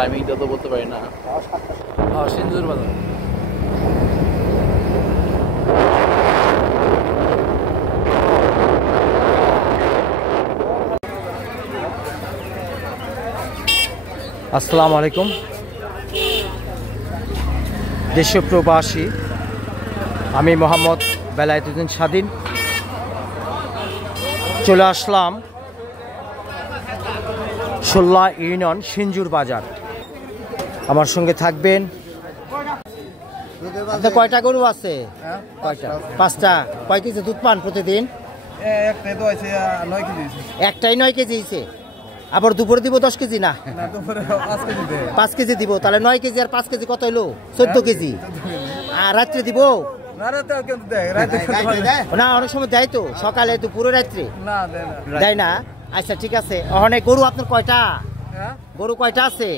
টাইমিংটা তো বলতে পারি না। সিঞ্জুর বাজার। আসসালামু আলাইকুম। দেশীয় প্রবাসী আমি মোহাম্মদ বেলায়েতুদ্দিন স্বাধীন চলে আসলাম ১৬ ইউনিয়ন সিঞ্জুর বাজার। আমার সঙ্গে থাকবেন। আপনার কয়টা গরু আছে? কয়টা? 5টা। কয় কেজি দুধ পান প্রতিদিন? একটাই 9 কেজি হয়েছে। আবার দুপুরে দিব 10 কেজি? না, 5 কেজি দিব। তাহলে 9 কেজি আর 5 কেজি কত হলো? 14 কেজি। আর রাত্রে দিব না? অনেক সময় দেয় তো, সকালে দুপুরে রাত্রে দেয় না। আচ্ছা ঠিক আছে। অনেক গরু আপনার কয়টা? গরু কয়টা আছে?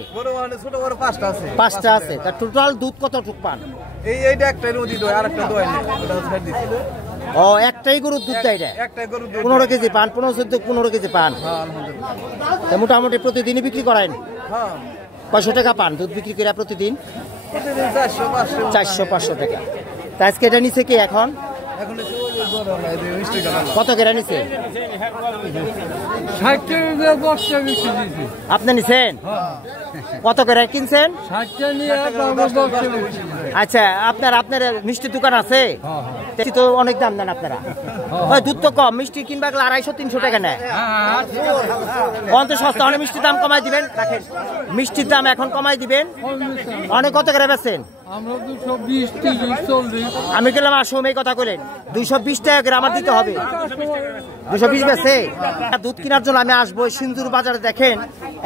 5টা আছে। তা টোটাল দুধ কতটুক পান? ও, একটাই গরুর দুধ দেয়? 15 কেজি পান? 15 কেজি পান? মোটামুটি প্রতিদিনই বিক্রি করেন? কয়শো টাকা পান দুধ বিক্রি করে প্রতিদিন? 400-500 টাকা। তা আজকে এটা নিচে কি এখন? কত করে নিচে? আপনি নিছেন? কত করে কিনছেন? আচ্ছা, আপনার মিষ্টির দোকান আছে তো? অনেক দাম দেন আপনারা। দুধ তো কম, মিষ্টি কিনবা 250-300 টাকা নেয়। অন্তত সস্তা। অনেক মিষ্টির দাম কমাই দিবেন। রাখেন, মিষ্টির দাম এখন কমাই দিবেন। অনেক কত করে বেচেন? আমি গেলাম আসুম এই কথা কইলেন 220 টাকা করে আমার দিতে হবে। 220 বেচে? দুধ কেনার জন্য আমি আসবো সিঞ্জুর বাজারে। দেখেন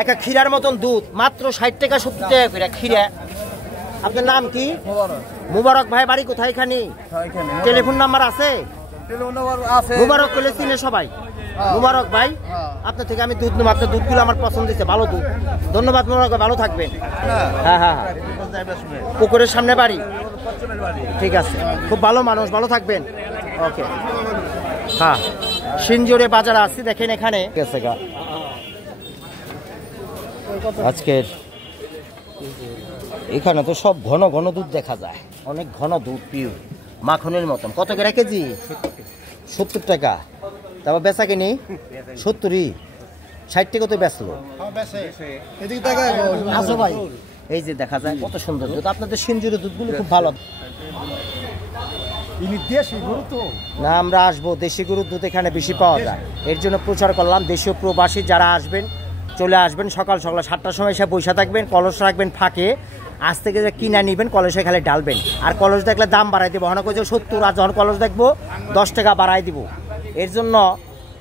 একটা ক্ষীরার মতন দুধ মাত্র 60 টাকা 70 টাকা করে ক্ষীরা। আপনার নাম কি? মুবারক ভাই। বাড়ি কোথায়? এখানে? টেলিফোন নাম্বার আছে? মুবারক করলে চিনে সবাই। মুবারক ভাই, আপনার থেকে আমি দুধ নেব। আপনার দুধগুলো আমার পছন্দ হয়েছে, ভালো দুধ। ধন্যবাদ মুবারক ভাই, ভালো থাকবেন। হ্যাঁ হ্যাঁ, পুকুরের সামনে বাড়ি। ঠিক আছে, খুব ভালো মানুষ, ভালো থাকবেন। ওকে। হ্যাঁ, সিঞ্জুরে বাজার আসছি। দেখেন এখানে আজকের এখানে তো সব ঘন ঘন দুধ দেখা যায়। অনেক ঘন দুধ, পিওর মাখনের মতন। কত করে কেজি? 70 টাকা। তারপর বেচা কিনি 70-ই 60 টাকা তো বেচলো। এই যে দেখা যায় কত সুন্দর দুধ। আপনাদের সিঞ্জুরের দুধগুলো খুব ভালো না? আমরা আসবো, দেশি গরুর দুধ এখানে বেশি পাওয়া যায়। এর জন্য প্রচার করলাম। দেশীয় প্রবাসী যারা আসবেন চলে আসবেন। সকাল 7টার সময় এসে বসে থাকবেন, কলস রাখবেন ফাঁকে। আজ থেকে যে কিনা নিবেন কলসে খালি ডালবেন। আর কলস দেখলে দাম বাড়াই দেবো। অনেক 70, আর যখন কলস দেখবো 10 টাকা বাড়াই দিব। এর জন্য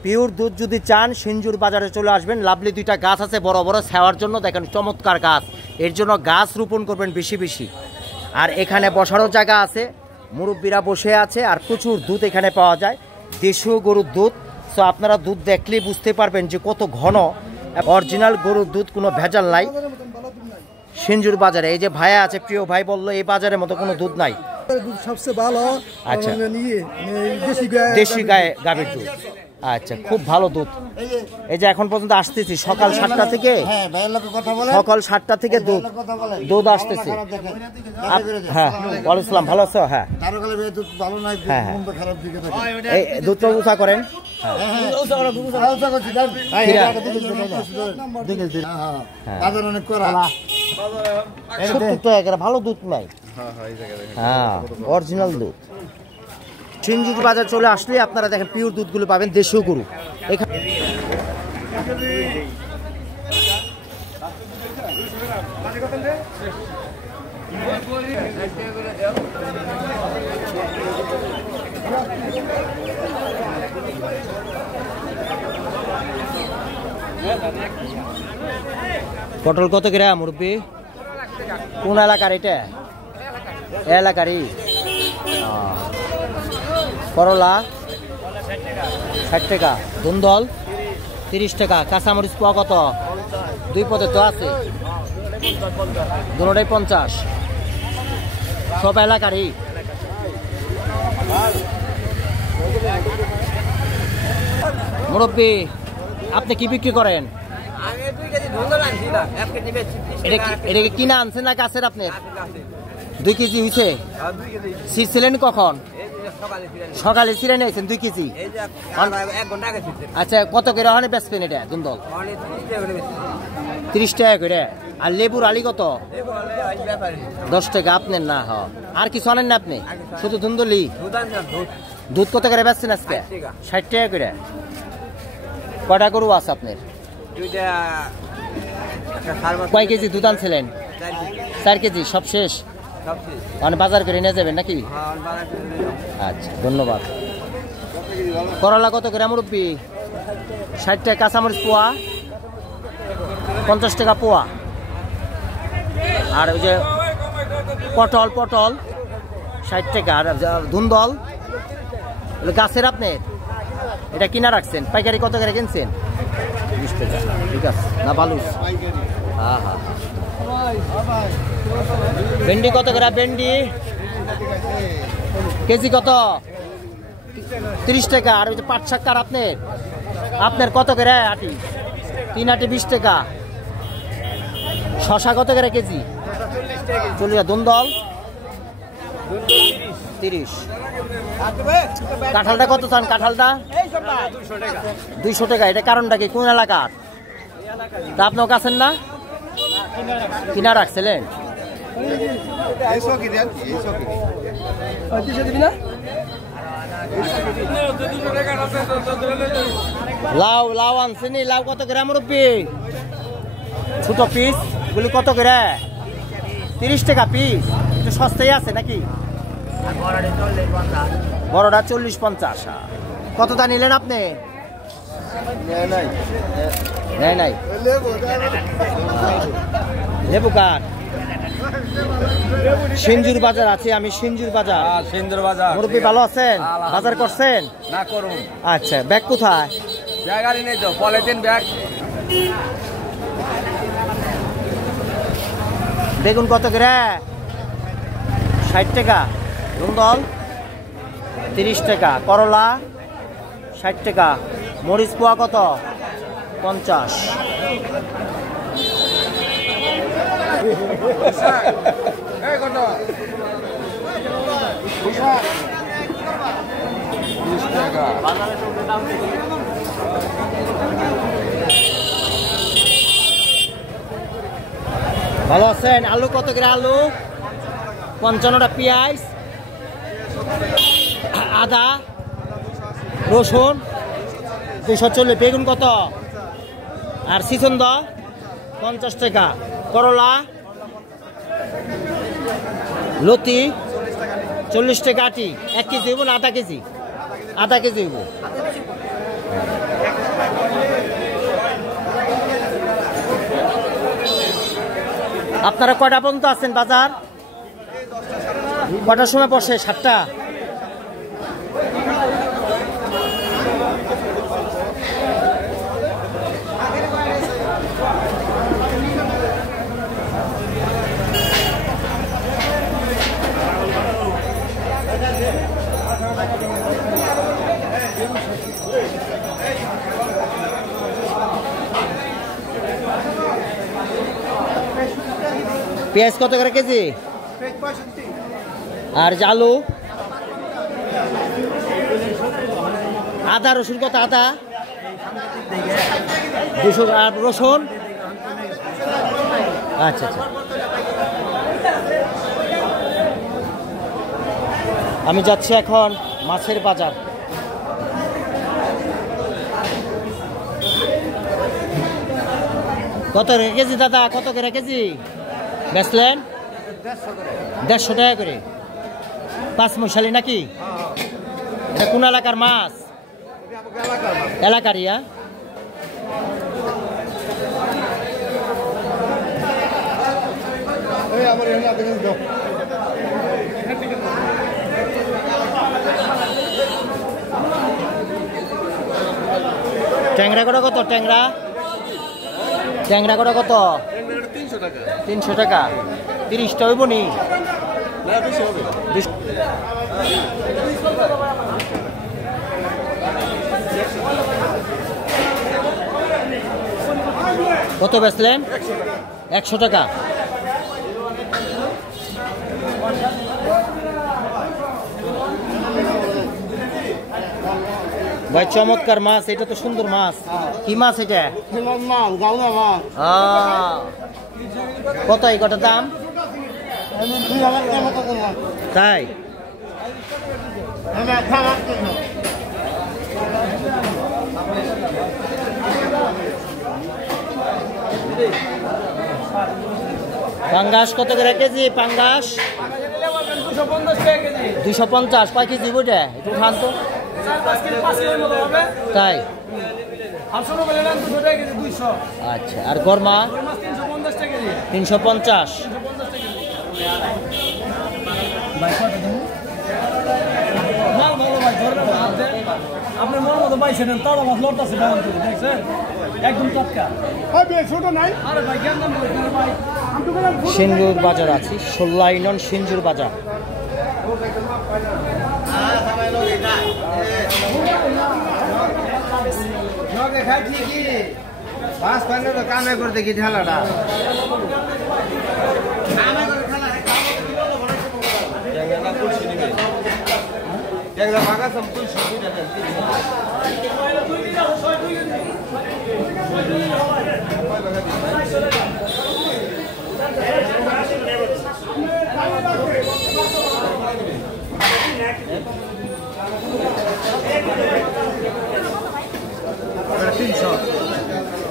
পিওর দুধ যদি চান সিঞ্জুর বাজারে চলে আসবেন। লাভলি 2টা গাছ আছে বড় বড় ছাওয়ার জন্য। দেখেন চমৎকার গাছ। এর জন্য গাছ রোপণ করবেন বেশি বেশি। আর এখানে বসারও জায়গা আছে, মুরব্বীরা বসে আছে। আর প্রচুর দুধ এখানে পাওয়া যায়, দেশীয় গরুর দুধ। সো আপনারা দুধ দেখলেই বুঝতে পারবেন যে কত ঘন অরিজিনাল গরুর দুধ, কোনো ভেজাল নাই সিঞ্জুর বাজারে। এই যে ভাইয়া আছে, প্রিয় ভাই বললো এই বাজারের মতো কোনো দুধ নাই। সবচেয়ে ভালো। আচ্ছা, দেশি গাভীর দুধ। আচ্ছা, খুব ভালো দুধ। এই যে এখন পর্যন্ত আসতেছি সকাল 7টা থেকে, সকাল 7টা থেকে দুধ আসতেছে। হ্যাঁ, ওয়ালাইকুম, ভালো আছো? হ্যাঁ, এই দুধটা উঁচা করেন। ভালো দুধ নাই। হ্যাঁ, অরিজিনাল দুধ। সিঞ্জুর বাজার চলে আসলে আপনারা দেখেন পিওর দুধগুলো পাবেন, দেশীয় গরু। এখানে পটল কত করে মুরব্বী? কোন এলাকার এটা? এলাকারই। করলা 60 টাকা, ধুন্দল 30 টাকা। কাঁচামরিচ পাওয়া কত? 2 পদে তো আছে, দুটোটাই 50। সব এলাকারই। মুরব্বী, আপনি কি বিক্রি করেন? এটা কি কিনা আনছেন না গাছের আপনার? 2 কেজি হয়েছে। ছিঁড়ছিলেন কখন? সকালে ছিঁড়ে নিয়েছেন 2 কেজি। আচ্ছা, কত করে ওখানে বেচবেন এটা দুন্দল? 30 টাকা করে। আর লেবুর আলি কত? 10 টাকা। আপনার না? আর কিছু আনেন না আপনি? শুধু দুন্দলি? দুধ কত করে বেচছেন আজকে? 60 টাকা করে। কয়টা গরু আছে আপনার? কয় কেজি দুধ আনছিলেন? 4 কেজি। সব শেষ? মানে বাজার করে নিয়ে যাবেন নাকি? আচ্ছা, ধন্যবাদ। করলা কত করে মুরব্বি? 60 টাকা। কাঁচামরিচ পোয়া 50 টাকা পোয়া। আর ওই যে পটল 60 টাকা। আর ধুন্দল গাছের আপনার? এটা কিনা রাখছেন? পাইকারি কত করে কিনছেন? 20 টাকা। ঠিক আছে না? ভালো। হ্যাঁ। ভেন্ডি কত করে? ভেন্ডি কেজি কত? 30 টাকা। আর ওই যে পাট শাক কার আপনার কত করে আটি? 3 আটি 20 টাকা। শশা কত করে কেজি? 40। দুন্দল 30। কাঁঠালটা কত চান? কাঁঠালটা 200 টাকা। এটা কারণটা কি? কোন এলাকার? তা আপনার কাছেন না? কিনা রাখছিলেন? লাউ আনছেন? লাউ কত করে মুরব্বি? ছোট পিস গুলি কত করে? 30 টাকা পিস। একটু সস্তায় আছে নাকি? বড়টা 40-50। কতটা নিলেন আপনি? নাই। লেবু কাঠ সিঞ্জুর বাজার আছে। আমি সিঞ্জুর বাজার। মুরব্বি ভালো আছেন? বাজার করছেন না? করুন। আচ্ছা, ব্যাগ কোথায়? ব্যাগ নেই তো, পলিথিন ব্যাগ। বেগুন কত করে? 60 টাকা। ধুন্দল 30 টাকা। করলা 60 টাকা। মরিচ পোয়া কত? 50। ভালো আছেন? আলু কত করে? আলু 55টা। পেঁয়াজ, আদা, রসুন 240। বেগুন কত? আর সিসন্দ 50 টাকা। করলা লতি 40 টাকা আটি। 1 কেজি হইব না আধা কেজি? আধা কেজি হইব। আপনারা কয়টা পর্যন্ত আছেন বাজার? কটার সময় বসে? 7টা। পেঁয়াজ কত করে কেজি? আর আলু, আদা রসুন কত? আদা 200। আর রসুন? আচ্ছা। আমি যাচ্ছি এখন মাছের বাজার। কত কেজি দাদা? কত করে কেজি বেচলেন? 150 টাকা করে। 5 মশালি নাকি? এটা কোন এলাকার মাছ? এলাকার। ট্যাংরা কটা কত? ট্যাংরা কটা কত? 300 টাকা। 30টা হইব নি? কত বেচলেন? 100 টাকা। ভাই চমৎকার মাছ, এটা তো সুন্দর মাছ। কি মাছ এটা? কত এই কটার দাম? তাই পাঙ্গাস কত করে কেজি? পাঙ্গাস 250। কয় কেজি বইটা একটু খান তো। তাই আচ্ছা। আর গরমা 350। আপনার মন মতো পাইছেন তারা মাছ লড়তেছে দেখছেন একদম টাটকা। সিঞ্জুর বাজার আছি, 16 নং সিঞ্জুর বাজার। কামে করতে কি ঢালাটা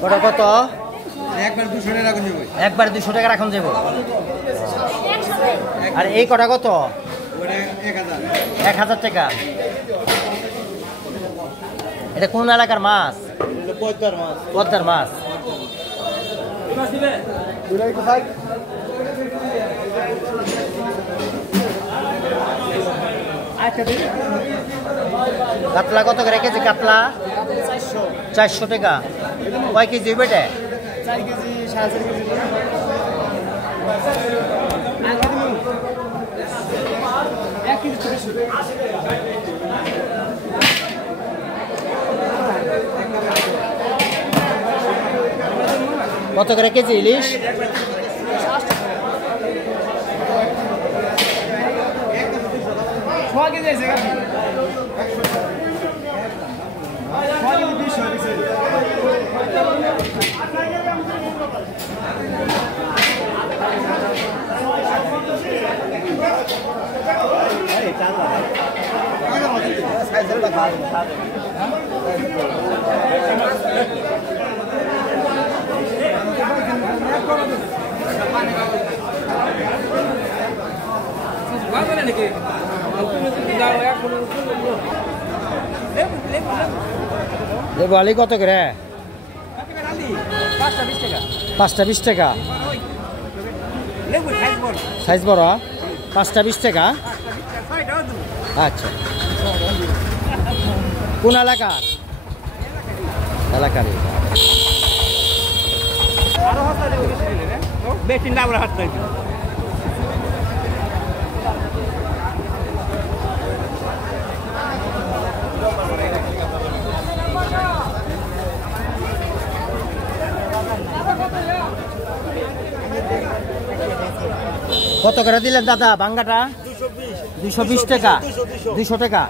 ওটা কত? একবার 200 টাকা রাখুন যাবে। একবার 200 টাকা রাখুন যাবো। আর এই কটা কত? 1000 টাকা। এটা কোন এলাকার মাছ? পদ্মার মাছ। কাতলা কত করে কেজি? কাতলা 400 টাকা। কয় কেজি বেটে? 4 কেজি 4.5 কেজি। কত করে কেজি ইলিশ? লেবু আলি কত করে? 5টা 20 টাকা। সাইজ বড় 5টা 20 টাকা। আচ্ছা, কোন এলাকার? এলাকার বেশি না আমরা হাত কত করে দিলেন দাদা বাঙ্গাটা? 220 টাকা। 200 টাকা।